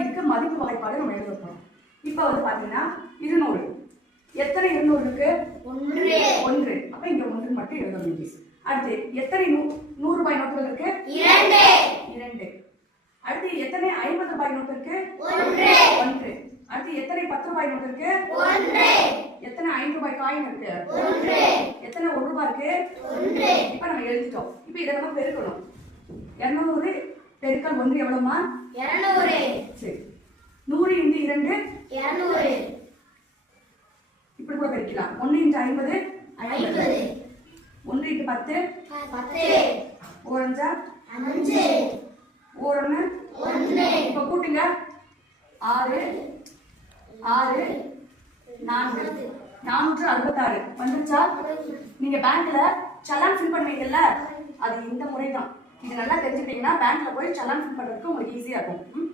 இதுக்கு மதிப்பு வகைப்பாடு நம்ம எழுத போறோம். இப்போ வந்து பாத்தீங்கன்னா 200 எத்தனை 200 இருக்கு? 1. அப்ப இங்க 1 மட்டும் எழுதணும் மிஸ். அடுத்து எத்தனை 100 ரூபாய் நோட்டுகள் இருக்கு? 2. அடுத்து எத்தனை 50 ரூபாய் நோட்டு இருக்கு? 1. அடுத்து எத்தனை 10 ரூபாய் நோட்டு இருக்கு? 1. எத்தனை 5 ரூபாய் காயின் இருக்கு? 1. எத்தனை 1 ரூபாய் இருக்கு? 1. இப்போ நம்ம எழுதிட்டோம். இப்போ இத நம்ம பெருக்கணும். 200 பெருக்கல் 1 எவ்வளவுமா? 200. சரி. 100 × 2 200. இப்படி கூட பெருக்கலாம். 1 × 50 50. 1 × 10 10. 1 5 1 1. இப்போ கூட்டுங்க. 6 6 4 466 வந்துருச்சா? நீங்க பேங்க்ல சலான் ஃபில் பண்ணுவீங்கல்ல, அது இந்த முறை தான். இது நல்லா தெரிஞ்சுக்கிட்டீங்கன்னா பேங்க்ல போய் சலான் ஃபில் பண்றதுக்கு உங்களுக்கு ஈஸியா இருக்கும்.